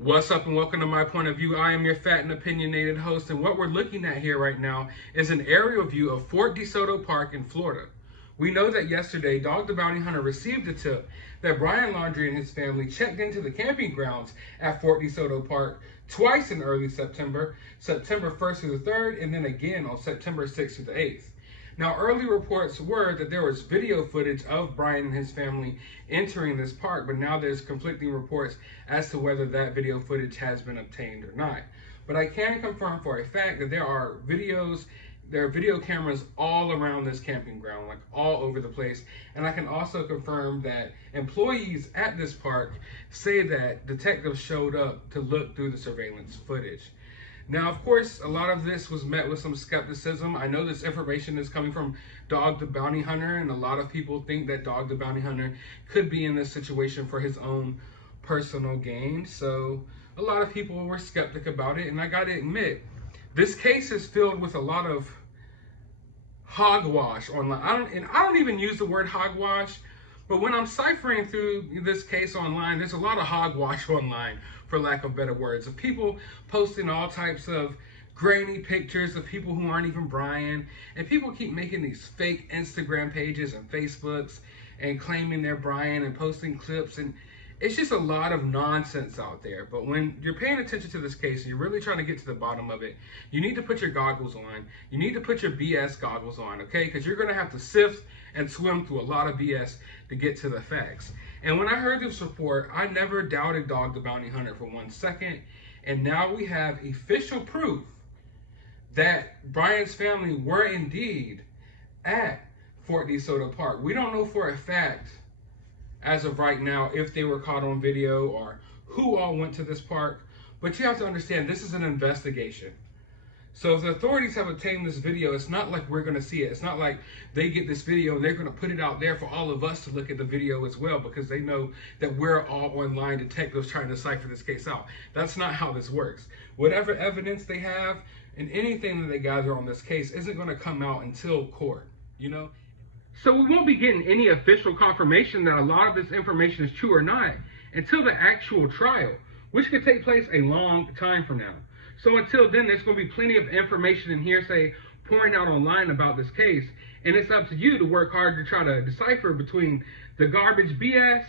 What's up and welcome to My Point of View. I am your fat and opinionated host, and what we're looking at here right now is an aerial view of Fort DeSoto Park in Florida. We know that yesterday, Dog the Bounty Hunter received a tip that Brian Laundrie and his family checked into the camping grounds at Fort DeSoto Park twice in early September, September 1st through the 3rd, and then again on September 6th through the 8th. Now, early reports were that there was video footage of Brian and his family entering this park, but now there's conflicting reports as to whether that video footage has been obtained or not. But I can confirm for a fact that there are video cameras all around this camping ground, like all over the place. And I can also confirm that employees at this park say that detectives showed up to look through the surveillance footage. Now, of course, a lot of this was met with some skepticism. I know this information is coming from Dog the Bounty Hunter, and a lot of people think that Dog the Bounty Hunter could be in this situation for his own personal gain. So a lot of people were skeptic about it, and I gotta admit, this case is filled with a lot of hogwash online. I don't even use the word hogwash, but when I'm ciphering through this case online, there's a lot of hogwash online, for lack of better words, of people posting all types of grainy pictures of people who aren't even Brian, and people keep making these fake Instagram pages and Facebooks and claiming they're Brian and posting clips, and it's just a lot of nonsense out there. But when you're paying attention to this case and you're really trying to get to the bottom of it, you need to put your goggles on. You need to put your BS goggles on, okay? Because you're going to have to sift and swim through a lot of BS to get to the facts. And when I heard this report, I never doubted Dog the Bounty Hunter for 1 second. And now we have official proof that Brian's family were indeed at Fort DeSoto Park. We don't know for a fact, as of right now, if they were caught on video or who all went to this park. But you have to understand, this is an investigation. So if the authorities have obtained this video, it's not like we're going to see it. It's not like they get this video and they're going to put it out there for all of us to look at the video as well, because they know that we're all online detectives trying to cipher this case out. That's not how this works. Whatever evidence they have and anything that they gather on this case isn't going to come out until court, you know? So we won't be getting any official confirmation that a lot of this information is true or not until the actual trial, which could take place a long time from now. So until then, there's going to be plenty of information and hearsay pouring out online about this case, and it's up to you to work hard to try to decipher between the garbage BS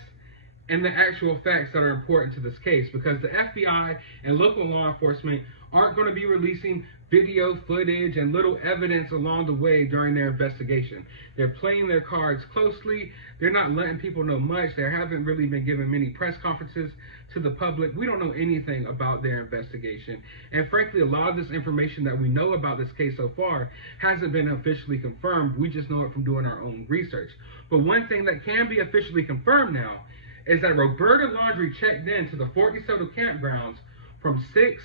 and the actual facts that are important to this case, because the FBI and local law enforcement aren't going to be releasing video footage and little evidence along the way during their investigation. They're playing their cards closely. They're not letting people know much. They haven't really been given many press conferences to the public. We don't know anything about their investigation. And frankly, a lot of this information that we know about this case so far hasn't been officially confirmed. We just know it from doing our own research. But one thing that can be officially confirmed now is that Roberta Laundrie checked in to the Fort DeSoto campgrounds from 6th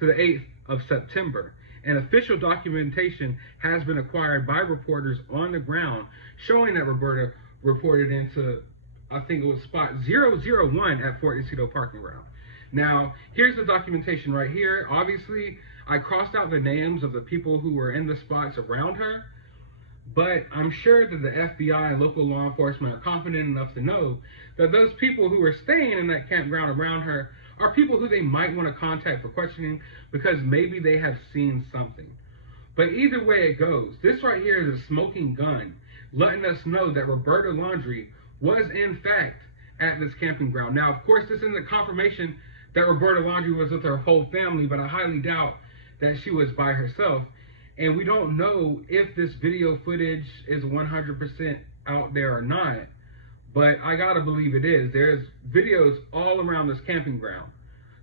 to the 8th of September. And official documentation has been acquired by reporters on the ground showing that Roberta reported into, I think it was spot 001 at Fort DeSoto parking ground. Now, here's the documentation right here. Obviously, I crossed out the names of the people who were in the spots around her, but I'm sure that the FBI and local law enforcement are confident enough to know that those people who were staying in that campground around her are people who they might want to contact for questioning, because maybe they have seen something. But either way it goes, this right here is a smoking gun letting us know that Roberta Laundrie was in fact at this camping ground. Now, of course, this isn't a confirmation that Roberta Laundrie was with her whole family, but I highly doubt that she was by herself. And we don't know if this video footage is 100% out there or not, but I gotta believe it is. There's videos all around this camping ground.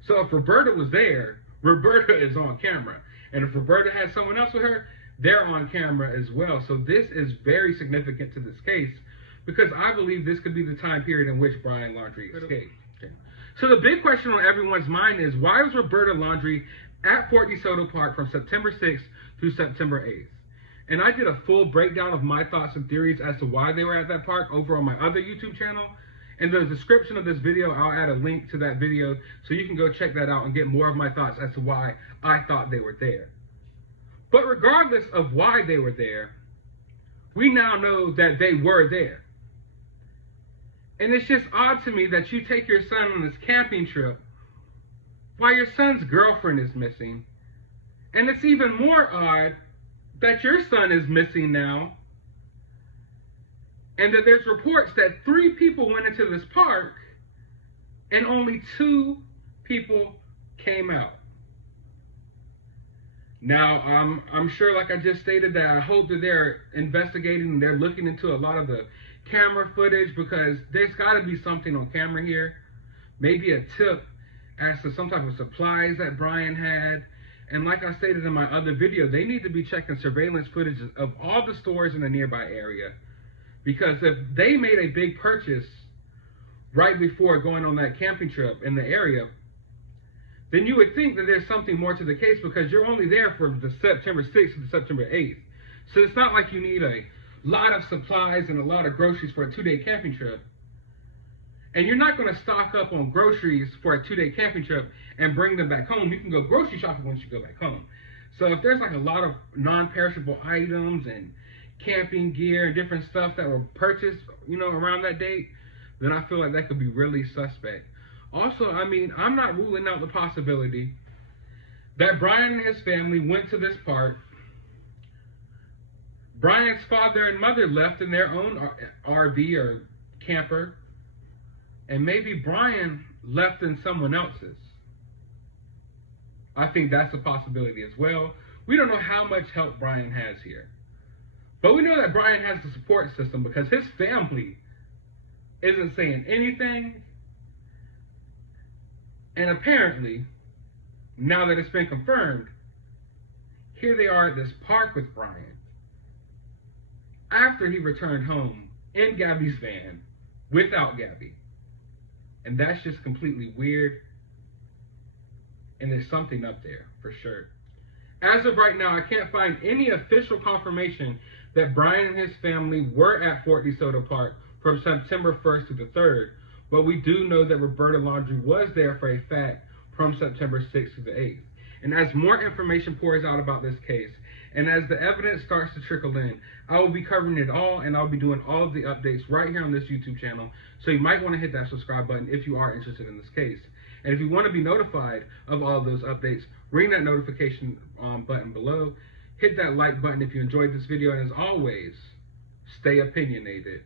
So if Roberta was there, Roberta is on camera. And if Roberta had someone else with her, they're on camera as well. So this is very significant to this case, because I believe this could be the time period in which Brian Laundrie escaped. Okay. So the big question on everyone's mind is, why was Roberta Laundrie at Fort DeSoto Park from September 6th through September 8th? And I did a full breakdown of my thoughts and theories as to why they were at that park over on my other YouTube channel. In the description of this video, I'll add a link to that video so you can go check that out and get more of my thoughts as to why I thought they were there. But regardless of why they were there, we now know that they were there. And it's just odd to me that you take your son on this camping trip why your son's girlfriend is missing. And it's even more odd that your son is missing now, and that there's reports that 3 people went into this park and only 2 people came out. Now, I'm sure, like I just stated, that I hope that they're investigating and they're looking into a lot of the camera footage, because there's got to be something on camera here. Maybe a tip as to some type of supplies that Brian had. And like I stated in my other video, they need to be checking surveillance footage of all the stores in the nearby area. Because if they made a big purchase right before going on that camping trip in the area, then you would think that there's something more to the case, because you're only there from the September 6th to the September 8th. So it's not like you need a lot of supplies and a lot of groceries for a 2-day camping trip. And you're not going to stock up on groceries for a 2-day camping trip and bring them back home. You can go grocery shopping once you go back home. So if there's like a lot of non-perishable items and camping gear and different stuff that were purchased, around that date, then I feel like that could be really suspect. Also, I'm not ruling out the possibility that Brian and his family went to this park. Brian's father and mother left in their own RV or camper, and maybe Brian left in someone else's. I think that's a possibility as well. We don't know how much help Brian has here, but we know that Brian has the support system, because his family isn't saying anything. And apparently, now that it's been confirmed, here they are at this park with Brian after he returned home in Gabby's van without Gabby. And that's just completely weird. And there's something up there for sure. As of right now, I can't find any official confirmation that Brian and his family were at Fort DeSoto Park from September 1st to the 3rd. But we do know that Roberta Laundrie was there for a fact from September 6th to the 8th. And as more information pours out about this case, and as the evidence starts to trickle in, I will be covering it all, and I'll be doing all of the updates right here on this YouTube channel. So you might want to hit that subscribe button if you are interested in this case. And if you want to be notified of all of those updates, ring that notification button below. Hit that like button if you enjoyed this video. And as always, stay opinionated.